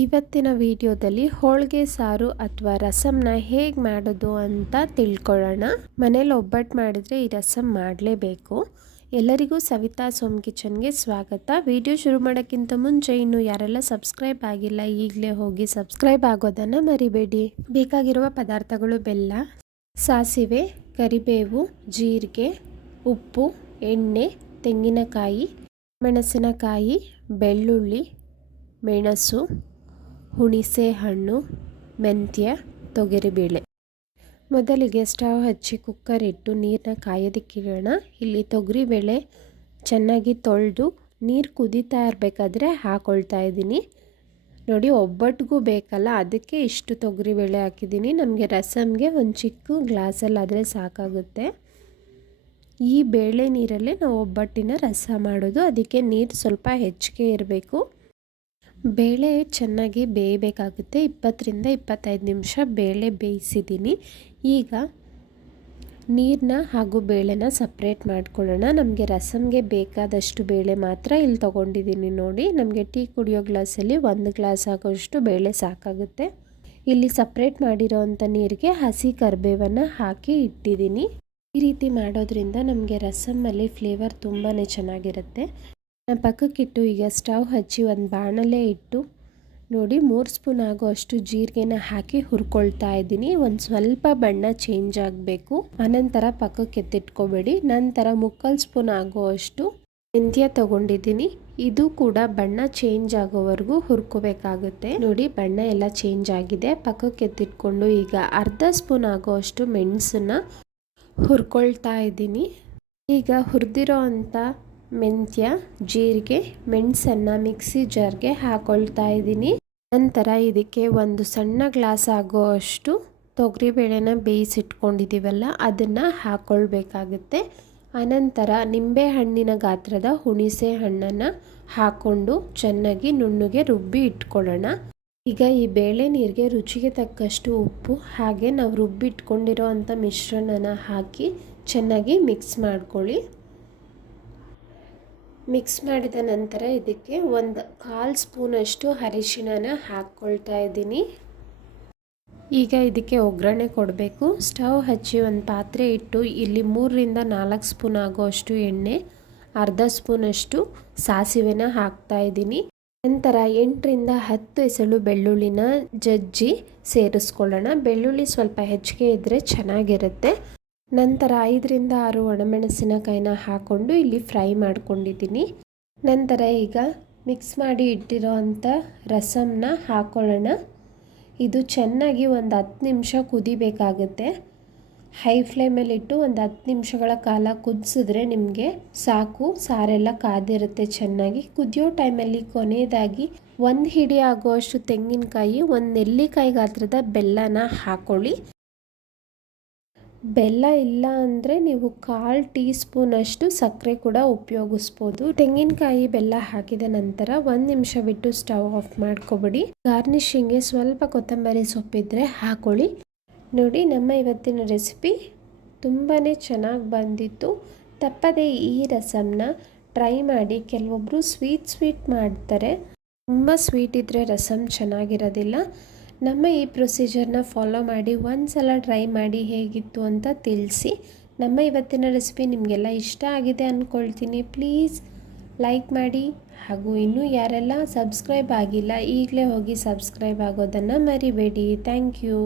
ಇವತ್ತಿನ ವಿಡಿಯೋದಲ್ಲಿ ಹೋಳಿಗೆ ಸಾರು ಅಥವಾ ರಸಂನ ಹೇಗೆ ಮಾಡೋದು ಅಂತ ತಿಳ್ಕೊಳ್ಳೋಣ. ಮನೇಲಿ ಒಬ್ಬಟ್ಟು ಮಾಡಿದರೆ ಈ ರಸಂ ಮಾಡಲೇಬೇಕು. ಎಲ್ಲರಿಗೂ ಸವಿತಾ ಸೋಮ್ ಕಿಚನ್ಗೆ ಸ್ವಾಗತ. ವಿಡಿಯೋ ಶುರು ಮಾಡೋಕ್ಕಿಂತ ಮುಂಚೆ ಇನ್ನು ಯಾರೆಲ್ಲ ಸಬ್ಸ್ಕ್ರೈಬ್ ಆಗಿಲ್ಲ, ಈಗಲೇ ಹೋಗಿ ಸಬ್ಸ್ಕ್ರೈಬ್ ಆಗೋದನ್ನು ಮರಿಬೇಡಿ. ಬೇಕಾಗಿರುವ ಪದಾರ್ಥಗಳು ಬೆಲ್ಲ, ಸಾಸಿವೆ, ಕರಿಬೇವು, ಜೀರಿಗೆ, ಉಪ್ಪು, ಎಣ್ಣೆ, ತೆಂಗಿನಕಾಯಿ, ಮೆಣಸಿನಕಾಯಿ, ಬೆಳ್ಳುಳ್ಳಿ, ಮೆಣಸು ಹುಣಿಸೆ ಹಣ್ಣು, ಮೆಂತ್ಯ ತೊಗರಿಬೇಳೆ ಮೊದಲಿಗೆ ಸ್ಟವ್ ಹಚ್ಚಿ ಕುಕ್ಕರ್ ಇಟ್ಟು ನೀರನ್ನ ಕಾಯೋದಕ್ಕಿಡೋಣ ಇಲ್ಲಿ ತೊಗರಿಬೇಳೆ ಚೆನ್ನಾಗಿ ತೊಳೆದು ನೀರು ಕುದೀತಾ ಇರಬೇಕಾದ್ರೆ ಹಾಕ್ಕೊಳ್ತಾ ಇದ್ದೀನಿ. ನೋಡಿ ಒಬ್ಬಟ್ಟಿಗೂ ಬೇಕಲ್ಲ, ಅದಕ್ಕೆ ಇಷ್ಟು ತೊಗರಿಬೇಳೆ ಹಾಕಿದ್ದೀನಿ. ನಮಗೆ ರಸಮ್ಗೆ ಒಂದು ಚಿಕ್ಕ ಗ್ಲಾಸಲ್ಲಾದರೆ ಸಾಕಾಗುತ್ತೆ. ಈ ಬೇಳೆ ನೀರಲ್ಲೇ ನಾವು ಒಬ್ಬಟ್ಟಿನ ರಸ ಮಾಡೋದು. ಅದಕ್ಕೆ ನೀರು ಸ್ವಲ್ಪ ಹೆಚ್ಚಿಗೆ ಇರಬೇಕು. ಬೇಳೆ ಚೆನ್ನಾಗಿ ಬೇಯಬೇಕಾಗುತ್ತೆ. ಇಪ್ಪತ್ತರಿಂದ ಇಪ್ಪತ್ತೈದು ನಿಮಿಷ ಬೇಳೆ ಬೇಯಿಸಿದ್ದೀನಿ. ಈಗ ನೀರನ್ನ ಹಾಗೂ ಬೇಳೆನ ಸಪ್ರೇಟ್ ಮಾಡ್ಕೊಳ್ಳೋಣ. ನಮಗೆ ರಸಮ್ಗೆ ಬೇಕಾದಷ್ಟು ಬೇಳೆ ಮಾತ್ರ ಇಲ್ಲಿ ತೊಗೊಂಡಿದ್ದೀನಿ ನೋಡಿ. ನಮಗೆ ಟೀ ಕುಡಿಯೋ ಗ್ಲಾಸಲ್ಲಿ ಒಂದು ಗ್ಲಾಸ್ ಆಗೋಷ್ಟು ಬೇಳೆ ಸಾಕಾಗುತ್ತೆ. ಇಲ್ಲಿ ಸಪ್ರೇಟ್ ಮಾಡಿರೋವಂಥ ನೀರಿಗೆ ಹಸಿ ಕರಿಬೇವನ್ನು ಹಾಕಿ ಇಟ್ಟಿದ್ದೀನಿ. ಈ ರೀತಿ ಮಾಡೋದ್ರಿಂದ ನಮಗೆ ರಸಮ್ಮಲ್ಲಿ ಫ್ಲೇವರ್ ತುಂಬಾ ಚೆನ್ನಾಗಿರುತ್ತೆ. ನಾನು ಪಕ್ಕಕ್ಕಿಟ್ಟು ಈಗ ಸ್ಟವ್ ಹಚ್ಚಿ ಒಂದು ಬಾಣಲೆ ಇಟ್ಟು ನೋಡಿ ಮೂರು ಸ್ಪೂನ್ ಆಗೋ ಅಷ್ಟು ಜೀರಿಗೆನ ಹಾಕಿ ಹುರ್ಕೊಳ್ತಾ ಇದ್ದೀನಿ. ಒಂದು ಸ್ವಲ್ಪ ಬಣ್ಣ ಚೇಂಜ್ ಆಗಬೇಕು. ಆನಂತರ ಪಕ್ಕಕ್ಕೆ ಎತ್ತಿಟ್ಕೋಬೇಡಿ. ನಂತರ ಮುಕ್ಕಾಲು ಸ್ಪೂನ್ ಆಗೋ ಅಷ್ಟು ಮೆಂತ್ಯ ತಗೊಂಡಿದ್ದೀನಿ. ಇದು ಕೂಡ ಬಣ್ಣ ಚೇಂಜ್ ಆಗೋವರೆಗೂ ಹುರ್ಕೋಬೇಕಾಗುತ್ತೆ. ನೋಡಿ ಬಣ್ಣ ಎಲ್ಲ ಚೇಂಜ್ ಆಗಿದೆ. ಪಕ್ಕಕ್ಕೆ ಎತ್ತಿಟ್ಕೊಂಡು ಈಗ ಅರ್ಧ ಸ್ಪೂನ್ ಆಗೋ ಮೆಣಸನ್ನ ಹುರ್ಕೊಳ್ತಾ ಇದ್ದೀನಿ. ಈಗ ಹುರಿದಿರೋ ಅಂಥ ಮೆಂತ್ಯ, ಜೀರಿಗೆ, ಮೆಣಸನ್ನು ಮಿಕ್ಸಿ ಜಾರ್ಗೆ ಹಾಕೊಳ್ತಾ ಇದ್ದೀನಿ. ನಂತರ ಇದಕ್ಕೆ ಒಂದು ಸಣ್ಣ ಗ್ಲಾಸ್ ಆಗೋ ಅಷ್ಟು ತೊಗರಿಬೇಳೆನ ಬೇಯಿಸಿಟ್ಕೊಂಡಿದ್ದೀವಲ್ಲ, ಅದನ್ನು ಹಾಕ್ಕೊಳ್ಬೇಕಾಗುತ್ತೆ ಅನಂತರ ನಿಂಬೆ ಹಣ್ಣಿನ ಗಾತ್ರದ ಹುಣಿಸೆ ಹಣ್ಣನ್ನು ಹಾಕ್ಕೊಂಡು ಚೆನ್ನಾಗಿ ನುಣ್ಣಗೆ ರುಬ್ಬಿ ಇಟ್ಕೊಳ್ಳೋಣ. ಈಗ ಈ ಬೇಳೆ ನೀರಿಗೆ ರುಚಿಗೆ ತಕ್ಕಷ್ಟು ಉಪ್ಪು, ಹಾಗೆ ನಾವು ರುಬ್ಬಿಟ್ಕೊಂಡಿರೋ ಅಂಥ ಮಿಶ್ರಣನ ಹಾಕಿ ಚೆನ್ನಾಗಿ ಮಿಕ್ಸ್ ಮಾಡ್ಕೊಳ್ಳಿ. ಮಿಕ್ಸ್ ಮಾಡಿದ ನಂತರ ಇದಕ್ಕೆ ಒಂದು ಕಾಲು ಸ್ಪೂನಷ್ಟು ಅರಿಶಿಣನ ಹಾಕ್ಕೊಳ್ತಾ ಇದ್ದೀನಿ. ಈಗ ಇದಕ್ಕೆ ಒಗ್ಗರಣೆ ಕೊಡಬೇಕು. ಸ್ಟವ್ ಹಚ್ಚಿ ಒಂದು ಪಾತ್ರೆ ಇಟ್ಟು ಇಲ್ಲಿ ಮೂರರಿಂದ ನಾಲ್ಕು ಸ್ಪೂನ್ ಆಗೋಷ್ಟು ಎಣ್ಣೆ, ಅರ್ಧ ಸ್ಪೂನಷ್ಟು ಸಾಸಿವೆನ ಹಾಕ್ತಾ ಇದ್ದೀನಿ. ನಂತರ ಎಂಟರಿಂದ ಹತ್ತು ಎಸಳು ಬೆಳ್ಳುಳ್ಳಿನ ಜಜ್ಜಿ ಸೇರಿಸ್ಕೊಳ್ಳೋಣ. ಬೆಳ್ಳುಳ್ಳಿ ಸ್ವಲ್ಪ ಹೆಚ್ಚಿಗೆ ಇದ್ದರೆ ಚೆನ್ನಾಗಿರುತ್ತೆ. ನಂತರ ಐದರಿಂದ ಆರು ಒಣಮೆಣಸಿನಕಾಯಿನ ಹಾಕ್ಕೊಂಡು ಇಲ್ಲಿ ಫ್ರೈ ಮಾಡ್ಕೊಂಡಿದ್ದೀನಿ. ನಂತರ ಈಗ ಮಿಕ್ಸ್ ಮಾಡಿ ಇಟ್ಟಿರೋ ಅಂಥ ರಸಮ್ನ ಹಾಕ್ಕೊಳ್ಳೋಣ ಇದು ಚೆನ್ನಾಗಿ ಒಂದು ಹತ್ತು ನಿಮಿಷ ಕುದಿಬೇಕಾಗುತ್ತೆ. ಹೈ ಫ್ಲೇಮಲ್ಲಿಟ್ಟು ಒಂದು ಹತ್ತು ನಿಮಿಷಗಳ ಕಾಲ ಕುದಿಸಿದ್ರೆ ನಿಮಗೆ ಸಾಕು, ಸಾರೆಲ್ಲ ಕಾದಿರುತ್ತೆ ಚೆನ್ನಾಗಿ. ಕುದಿಯೋ ಟೈಮಲ್ಲಿ ಕೊನೆಯದಾಗಿ ಒಂದು ಹಿಡಿ ಆಗುವಷ್ಟು ತೆಂಗಿನಕಾಯಿ, ಒಂದು ನೆಲ್ಲಿಕಾಯಿ ಗಾತ್ರದ ಬೆಲ್ಲನ ಹಾಕೊಳ್ಳಿ. ಬೆಲ್ಲ ಇಲ್ಲ ಅಂದರೆ ನೀವು ಕಾಲು ಟೀ ಸ್ಪೂನಷ್ಟು ಸಕ್ಕರೆ ಕೂಡ ಉಪಯೋಗಿಸ್ಬೋದು. ತೆಂಗಿನಕಾಯಿ ಬೆಲ್ಲ ಹಾಕಿದ ನಂತರ ಒಂದು ನಿಮಿಷ ಬಿಟ್ಟು ಸ್ಟವ್ ಆಫ್ ಮಾಡ್ಕೊಬಿಡಿ. ಗಾರ್ನಿಷಿಂಗ್ಗೆ ಸ್ವಲ್ಪ ಕೊತ್ತಂಬರಿ ಸೊಪ್ಪಿದ್ರೆ ಹಾಕೊಳ್ಳಿ. ನೋಡಿ, ನಮ್ಮ ಇವತ್ತಿನ ರೆಸಿಪಿ ತುಂಬಾ ಚೆನ್ನಾಗಿ ಬಂದಿತ್ತು. ತಪ್ಪದೇ ಈ ರಸಮ್ನ ಟ್ರೈ ಮಾಡಿ. ಕೆಲವೊಬ್ಬರು ಸ್ವೀಟ್ ಸ್ವೀಟ್ ಮಾಡ್ತಾರೆ. ತುಂಬ ಸ್ವೀಟ್ ಇದ್ದರೆ ರಸಮ್ ಚೆನ್ನಾಗಿರೋದಿಲ್ಲ. ನಮ್ಮ ಈ ಪ್ರೊಸೀಜರ್ನ ಫಾಲೋ ಮಾಡಿ ಒಂದು ಸಲ ಟ್ರೈ ಮಾಡಿ ಹೇಗಿತ್ತು ಅಂತ ತಿಳಿಸಿ. ನಮ್ಮ ಇವತ್ತಿನ ರೆಸಿಪಿ ನಿಮಗೆಲ್ಲ ಇಷ್ಟ ಆಗಿದೆ ಅಂದ್ಕೊಳ್ತೀನಿ ಪ್ಲೀಸ್ ಲೈಕ್ ಮಾಡಿ. ಹಾಗೂ ಇನ್ನೂ ಯಾರೆಲ್ಲ ಸಬ್ಸ್ಕ್ರೈಬ್ ಆಗಿಲ್ಲ, ಈಗಲೇ ಹೋಗಿ ಸಬ್ಸ್ಕ್ರೈಬ್ ಆಗೋದನ್ನು ಮರಿಬೇಡಿ. Thank you.